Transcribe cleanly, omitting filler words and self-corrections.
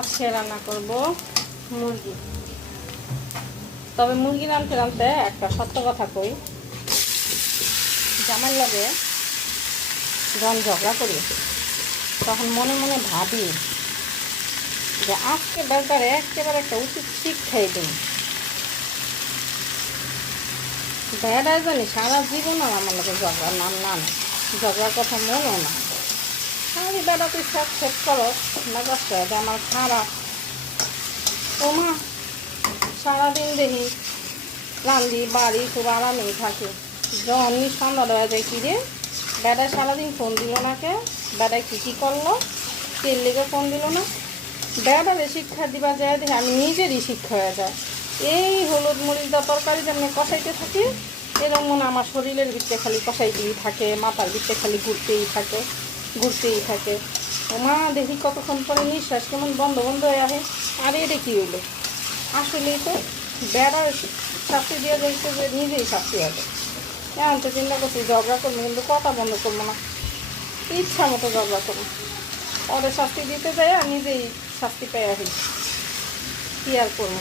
আজকে রান্না করব মুরগি। তবে মুরগি রাঁধতে রাঁধতে একটা সত্য কথা কই, জামাই লাগে যখন ঝগড়া করি তখন মনে মনে ভাবি যে আজকে বেলটারে একেবারে একটা উচিত শিক্ষাই দিই। বেড়ায় জানি সারা জীবন আর আমার লোকের ঝগড়ার নাম না ঝগড়ার কথা মনেও না। আমি বেড়াতে সব শেষ করো না কষ্ট যে আমার খারাপ ও মা, সারাদিন দেখি রান্দি বাড়ি খুব আরামেই থাকে, যখনই সন্ধ্যা দেওয়া যায় কি রে বেড়ায় সারাদিন ফোন দিল না, কে বেড়ায় কী করলো, তেল লেগে ফোন দিল না। বেড়ারে শিক্ষা দিবা যায় দেখে আমি নিজেরই শিক্ষা হয়ে যায়। এই হলুদ মরিচ দা তরকারি যেমন কষাইতে থাকি, এরকম মনে আমার শরীরের ভিতরে খালি কষাইতেই থাকে, মাথার ভিতরে খালি ঘুরতেই থাকে। ও মা, দেখি কতক্ষণ পরে নিঃশ্বাস কেমন বন্ধ বন্ধ হয়ে আসে। আর এটা কী হইলো, আসলেই তো বেড়ার শাস্তি দিয়ে যাইতে যে নিজেই শাস্তি হবে। এখন তো চিন্তা করছি ঝগড়া করবো, কিন্তু কথা বন্ধ করবো না, ইচ্ছা মতো ঝগড়া করবো। ওদের শাস্তি দিতে যাই আর নিজেই শাস্তি পেয়ে আসি, কী আর করবো।